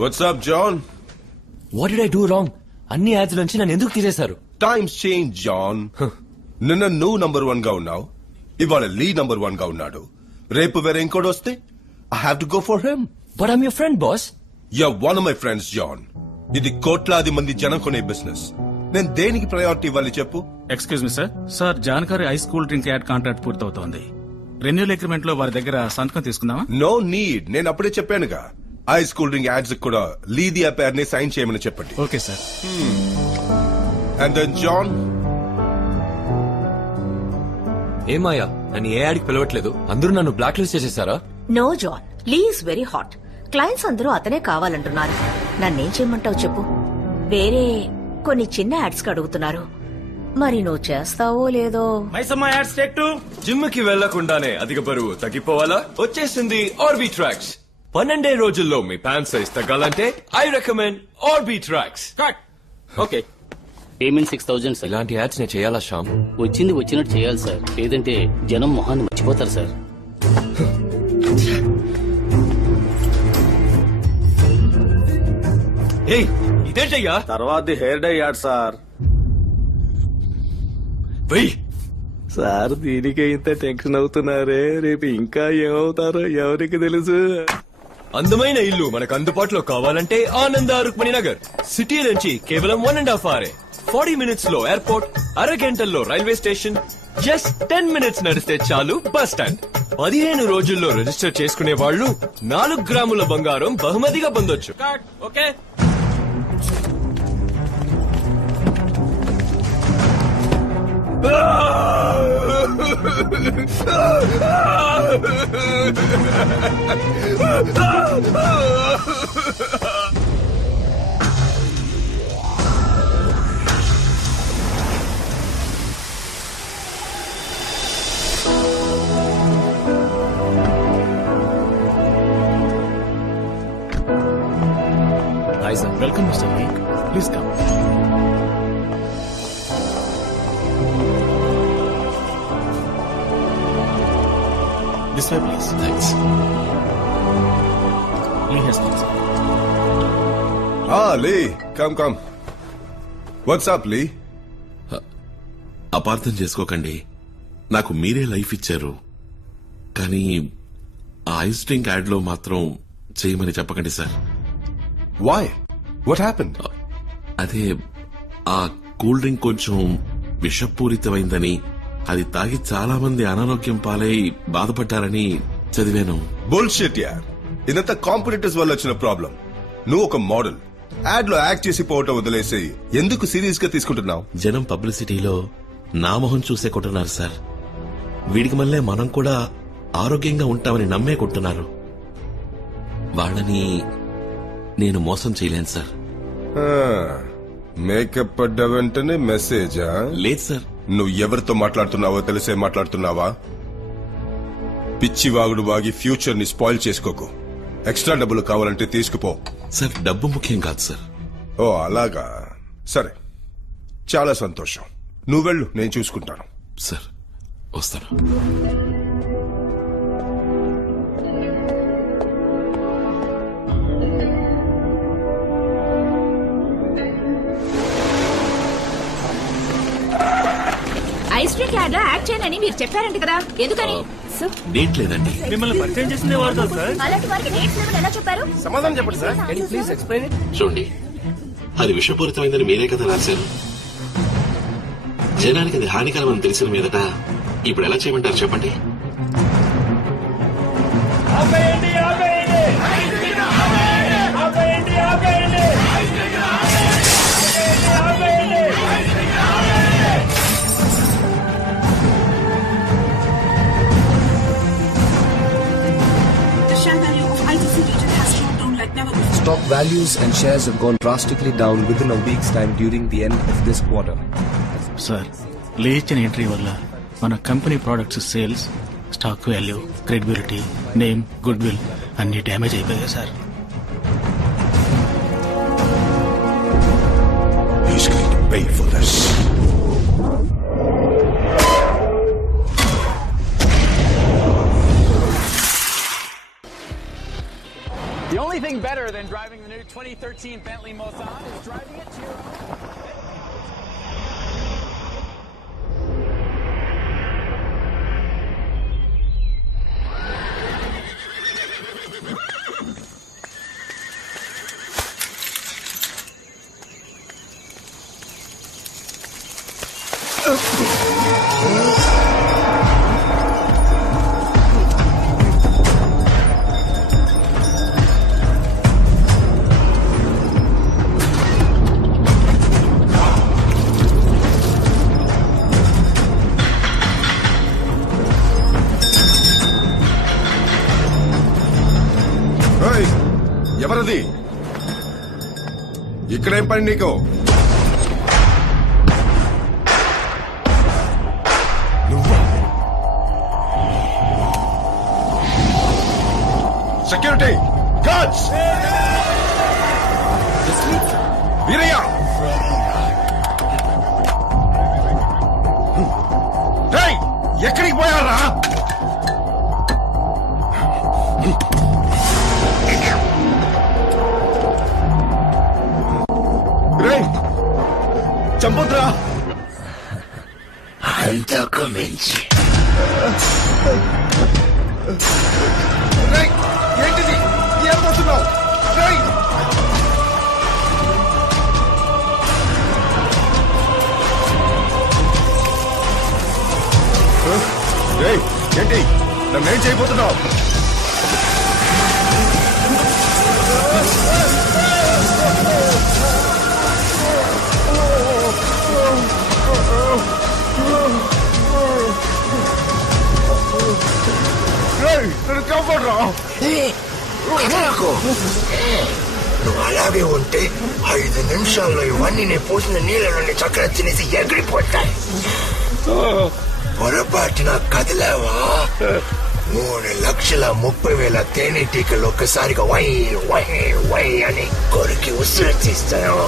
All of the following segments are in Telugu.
What's up, John? What did I do wrong? అన్ని యాడ్స్ నుంచి నన్ను ఎందుకు తీసేశారు? Times change, John. నిన్న నువ్వు నంబర్ 1 గా ఉన్నావు, ఇవాళ లీ నంబర్ 1 గా ఉన్నాడు. రేపు వేరే ఇంకోటి వస్తే I have to go for him. But I'm your friend, boss. You're one of my friends, John. ఇది కోట్లాది మంది జనం కొనే బిజినెస్. నేను దేనికి ప్రయారిటీ ఇవ్వాలి చెప్పు? Excuse me sir. సార్ జాన్కారి ice cool drink ad contract పూర్తవుతోంది. రెన్యూల్ అగ్రిమెంట్ లో వారి దగ్గర సంతకం తీసుకుందామా? No need. నేను అప్పుడే చెప్పానుగా, ఐస్ కూల్ డ్రింక్ యాడ్స్ కూడా లీది ఆ పేరుని సైన్ చేయమని చెప్పండి. Okay sir. And then John, ఏమాయా నన్ను ఏ యాడ్కి పిలవట్లేదు, అందరూ నన్ను బ్లాక్ లిస్ట్ చేసేసారా? No John, Lee is very hot. Clients అందరూ అతనే కావాలంటున్నారు. నన్నేం చేయమంటావు చెప్పు? వేరే కొన్ని చిన్న యాడ్స్ కి అడుగుతున్నారు. మరి నువ్వు చేస్తావో లేదో. జిమ్ కి వెళ్లకుండానే అధిక బరువు తగ్గిపోవాలా? వచ్చేసింది ఆర్బీ ట్రాక్స్. 12 రోజుల్లో మీ ప్యాంట్ సైజ్ తగ్గాలంటే I recommend RB tracks. Okay, payment 6000 sir. ఇలాంటి యాడ్స్ నేను చేయాలా శ్యామ్? వచ్చినట్టు చేయాలి సార్, లేదంటే జనం మొహాన్ని మర్చిపోతారు సార్. ఇదేంటయ్యా? తర్వాత హెయిర్ డై యాడ్ సార్. వెయ్ సార్ దీనికి ఇంత టెన్షన్ అవుతున్నారే, రేపు ఇంకా ఏమవుతారో ఎవరికి తెలుసు. అందమైన ఇల్లు మనకు అందుబాటులో కావాలంటే ఆనంద రుక్మిణి నగర్. సిటీ నుంచి కేవలం 1.5 hours. 40 minutes లో ఎయిర్పోర్ట్, అరగంటల్లో రైల్వే స్టేషన్, జస్ట్ 10 minutes నడిస్తే చాలు బస్ స్టాండ్. 15 రోజుల్లో రిజిస్టర్ చేసుకునే వాళ్ళు 4 గ్రాముల బంగారం బహుమతిగా పొందొచ్చు. Okay, hi sir, welcome mister Lee, please come. This way, please. Thanks. Lee has come, sir. Lee, come. What's up, Lee? అపార్థం చేసుకోకండి, నాకు మీరే లైఫ్ ఇచ్చారు, కానీ ఆ ఐస్ డ్రింక్ యాడ్ లో మాత్రం చేయమని చెప్పకండి సార్. Why? What happened? అదే, ఆ కూల్ డ్రింక్ కొంచెం విషపూరితమైందని, అది తాగి చాలా మంది అనారోగ్యం పాలై బాధపడ్డారని చదివాను. బుల్షిట్ యార్. ఇదంతా కాంపిటీటర్స్ వల్ల వచ్చిన ప్రాబ్లం. నువ్వు ఒక మోడల్, యాడ్ లో యాక్ట్ చేసి పోవటం వదిలేసి ఎందుకు సీరియస్ గా తీసుకుంటున్నావు? జనం పబ్లిసిటీలో నా మొహం చూసే కొంటున్నారు సార్. వీడికి మళ్ళీ మనం కూడా ఆరోగ్యంగా ఉంటామని నమ్మే కొంటున్నారు. వాళ్ళని నేను మోసం చేయలేను సార్. మేకప్ పడ్డ వెంటనే మెసేజా? లేదు సార్. నువ్వు ఎవరితో మాట్లాడుతున్నావో తెలిసే మాట్లాడుతున్నావా? పిచ్చి వాగుడు వాగి ఫ్యూచర్ ని స్పాయిల్ చేసుకోకు. ఎక్స్ట్రా డబ్బులు కావాలంటే తీసుకుపో. సార్, డబ్బు ముఖ్యం కాదు సార్. ఓ అలాగా, సరే, చాలా సంతోషం. నువ్వు వెళ్ళు, నేను చూసుకుంటాను. సార్, వస్తాను. ఐస్ డ్రింక్ యాడ్ లో యాక్ట్ చేయనని మీరు చెప్పారంట కదా, ఎందుకని? డేట్ లేదండి. మిమ్మల్ని పరిచయం చేసిందే వాడతా సార్. అలాంటి వారికి డేట్స్ లేవని ఎలా చెప్పారు? సమాధానం చెప్పండి సార్. Please explain it. చూడండి, అది విషపూరితమైందని మీరే కదా రాశారు. జనానికి అది హానికరమని తెలిసిన మీదట ఇప్పుడు ఎలా చేయమంటారు చెప్పండి? Stock values and shares have gone drastically down within a week's time during the end of this quarter. Sir, Lee ఇచ్చిన ఎంట్రీ వల్ల మన company products sales, stock value, credibility, name, goodwill అన్ని డ్యామేజ్ అయిపోయాయి sir. He's going to pay for this. The only thing better than driving the new 2013 Bentley Mulsanne is driving it to your own. ఎవరది? ఇక్కడేం పని నీకు? Security guards! వీరయ్య! ఎక్కడికి పోయారా? చంపొద్దురా! అంతకు మించి ఏంటిది? ఏం పోతున్నావు? ఏంటి నన్నేం చేయబోతున్నావు? నన్ను కాపాడరా! నువ్వు అలాగే ఉంటే 5 నిమిషాల్లో ఇవన్నీ నేను పోసిన నీళ్ళలోని చక్కెర తినేసి ఎగిరిపోతాయి. పొరపాటున కదిలేవా 3,30,000 తేనెటీకలు ఒక్కసారిగా వై వై వై అని కొరికి ఉసిరు తీస్తాను.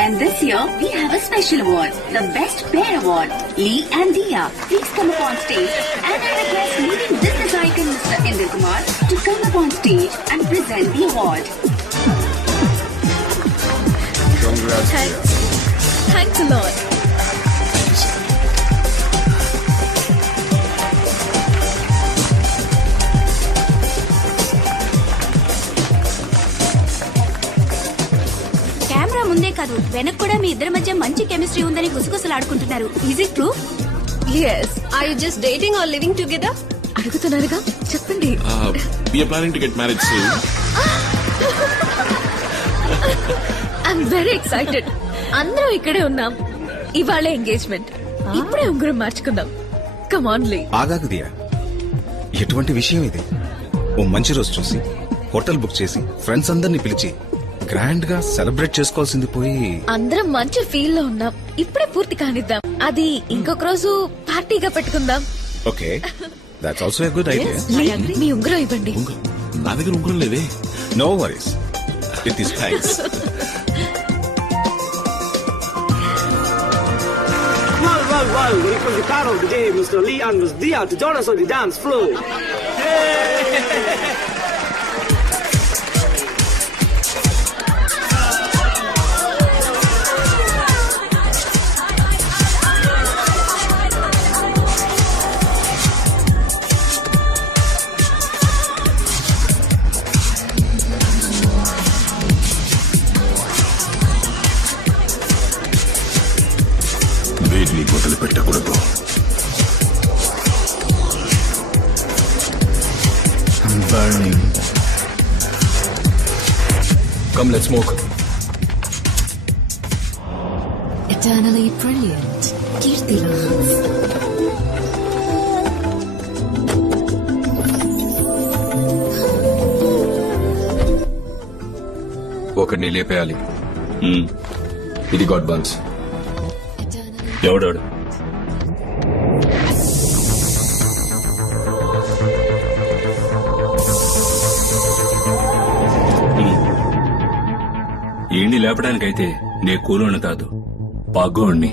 And this year, we have a special award, the Best Pair Award. Lee and Dia, please come up on stage, and I request leading business icon Mr. Indra Kumar to come up on stage and present the award. Congrats. Thanks a lot. Camera ముందే కాదు వెనక కూడా మీ ఇద్దరి మధ్య మంచి కెమిస్ట్రీ ఉందని గుసగుసలాడుకుంటున్నారు. Is it true? Yes. Are you just dating or living together? అడుగుతున్నారుగా చెప్పండి. We are planning to get married soon. I'm very excited. అందరం ఇక్కడే ఉన్నాం. ఇవాళ ఎంగేజ్మెంట్. ఇప్పుడే ఉంగరం మార్చుకుందాం. కమ్ ఆన్ లీ. ఆగాగు దియా, ఎటువంటి విషయం ఇది? ఓ మంచి రోజు చూసి హోటల్ బుక్ చేసి ఫ్రెండ్స్ అందరినీ పిలిచి గ్రాండ్ గా సెలబ్రేట్ చేసుకోవాల్సింది పోయి అందరం మంచి ఫీల్ లో ఉన్నాం. ఇప్పుడే పూర్తి కానిద్దాం. అది ఇంకొక రోజు పార్టీగా పెట్టుకుందాం. Okay, that's also a good idea. మీ ఉంగరం ఇవ్వండి. నా దగ్గర ఉంగరం లేదే. No worries, it is thanks. Well, welcome the car of the day, Mr. Lee and Ms. Dia, to join us on the dance floor. వీటిని మొదలు పెట్టకూడదు. I'm burning. Come, let's smoke. Eternally brilliant, Kirtilans. ఒకడిని లేపేయాలి. ఇది గాడ్ బన్స్. ఎవడాడు? ఈయన్ని లేపడానికైతే నే కూలోని కాదు, పగ్గోణ్ణి.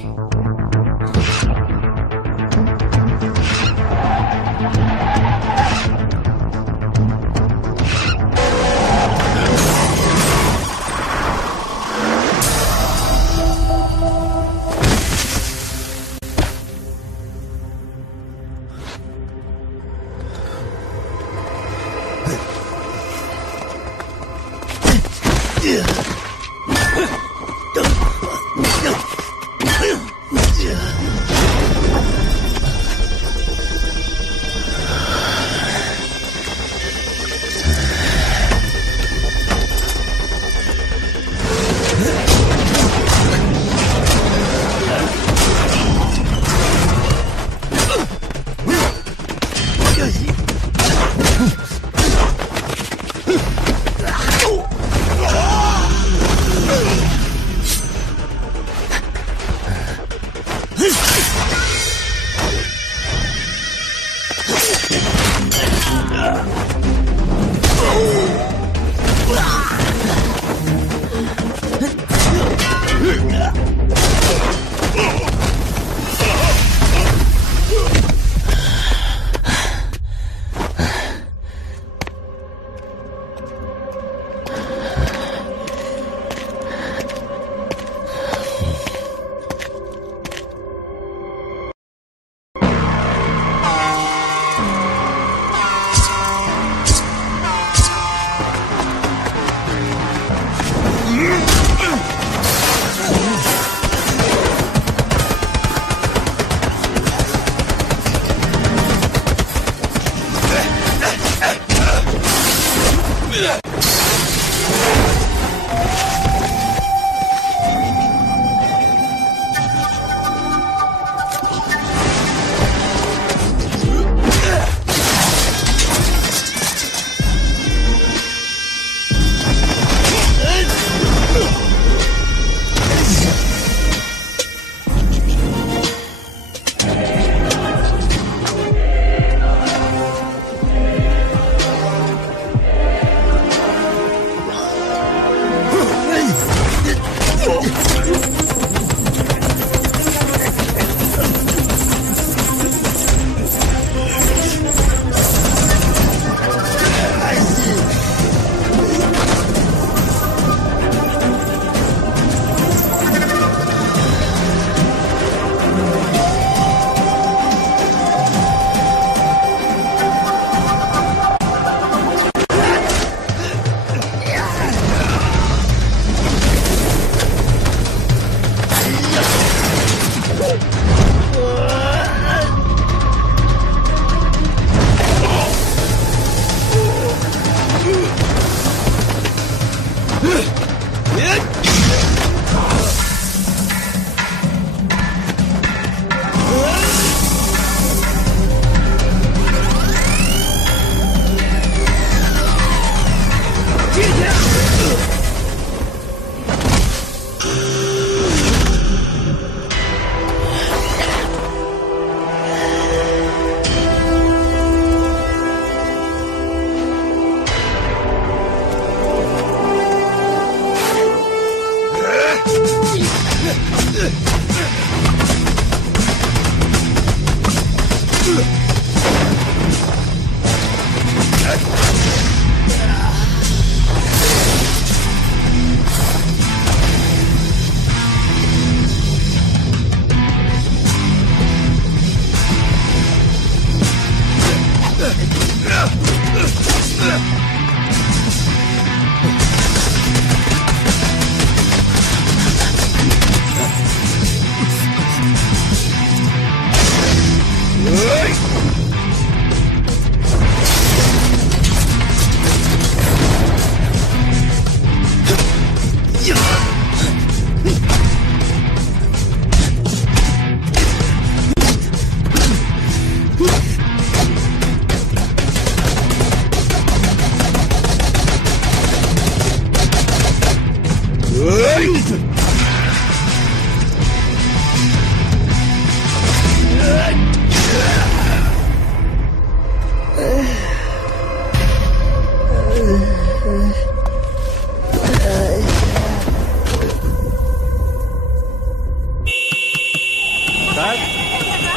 సార్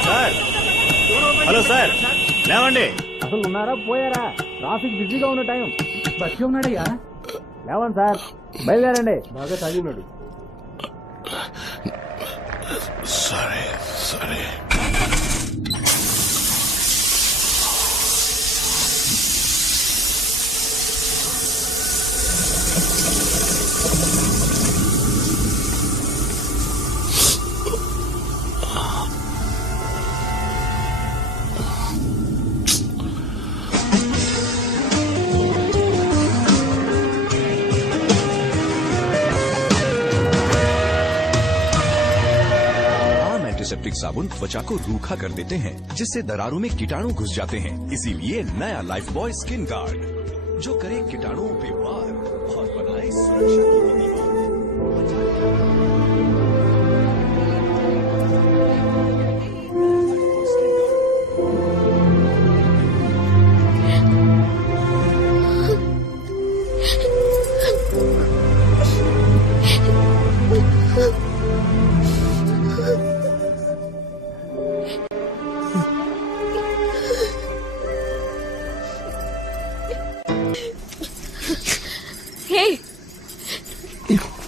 సార్ హలో సార్ లేవండి. అసలు ఉన్నారా పోయారా? ట్రాఫిక్ బిజీగా ఉన్న టైం. బస్సు ఉన్నాడయ్యా. లేవండి సార్, బయలుదేరండి. బాగా తాగినాడు. సరే సరే. एंटीसेप्टिक साबुन त्वचा को रूखा कर देते हैं, जिससे दरारों में कीटाणु घुस जाते हैं। इसीलिए नया लाइफ बॉय स्किन गार्ड, जो करे कीटाणुओं पे वार और बनाए सुरक्षा की दीवार।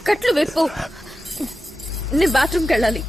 కట్లు విప్పు, నేను బాత్రూమ్కి వెళ్ళాలి.